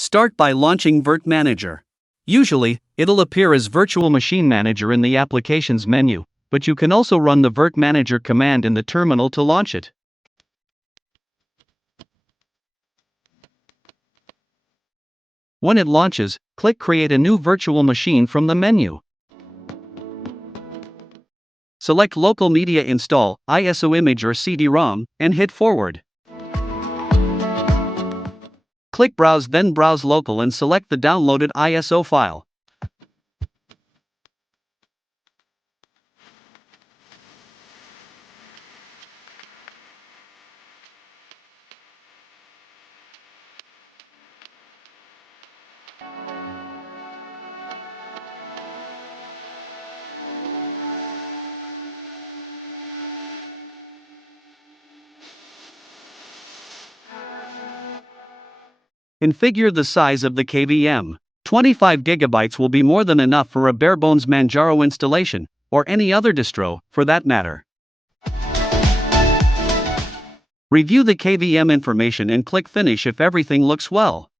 Start by launching virt-manager. Usually, it'll appear as Virtual Machine Manager in the Applications menu, but you can also run the virt-manager command in the terminal to launch it. When it launches, click Create a new virtual machine from the menu. Select Local Media Install, ISO Image or CD-ROM, and hit Forward. Click Browse, then browse Local and select the downloaded ISO file. Configure the size of the KVM. 25 GB will be more than enough for a bare-bones Manjaro installation, or any other distro, for that matter. Review the KVM information and click Finish if everything looks well.